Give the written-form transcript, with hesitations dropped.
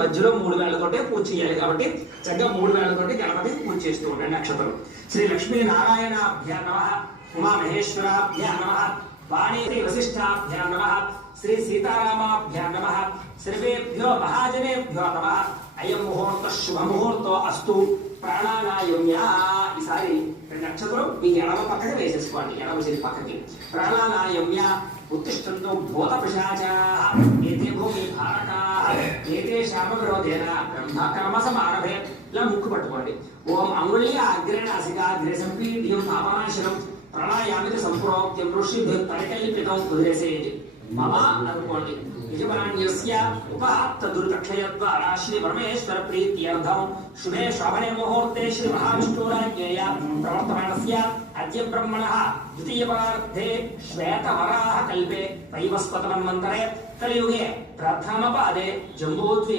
మధ్యలో 3 వేళ్లతోటే పూజ చేయాలి కాబట్టి చక్కగా 3 వేళ్లతోటి గణపతి పూజ చేస్తూ ఉండండి. నక్షత్రం శ్రీ లక్ష్మీ నారాయణాభ్యా నమః, ఉమా మహేశ్వరాభ్యా నమః, వాణీ వశిష్ఠాభ్యా నమః, శ్రీ సీతారామాభ్యా నమః, సర్వేభ్యో మహాజనేభ్యో నమః. అయం ముహూర్త శుభ ముహూర్తో అస్తు. ప్రాణానాయమ్యా ఈసారి నక్షత్రం మీ ఎడమ పక్కకి వేసేసుకోండి, ఎడమ చేతి పక్కకి. ప్రాణానాయమ్య ఉత్తిష్టంతో భూత పిశాచాః ఏతే భూమి భారకాః ఏతే శామ విరోధేన బ్రహ్మ కర్మ సమారభే. ఇలా ముక్కు పట్టుకోండి. ఓం అంగుళీ అగ్రేణ అసికాగ్రే సంపీడ్యం పాపనాశనం ప్రాణాయామితి సంప్రోక్త్యం ఋషిభిః పరికల్పితం వదిలేసేయండి. మమ అనుకోండి. యజమాన్యస్య ఉపహత్త దుర్దక్షయద్వారా శ్రీ పరమేశ్వర ప్రీత్యర్థం శుభే శోభనే ముహూర్తే శ్రీ మహావిష్ణురాజ్ఞేయ ప్రవర్తమానస్య అద్య బ్రహ్మణః ద్వితీయ పరార్థే శ్వేతవరాహ కల్పే వైవస్వత మన్వంతరే కలియుగే ప్రథమ పాదే జంబూద్వీపే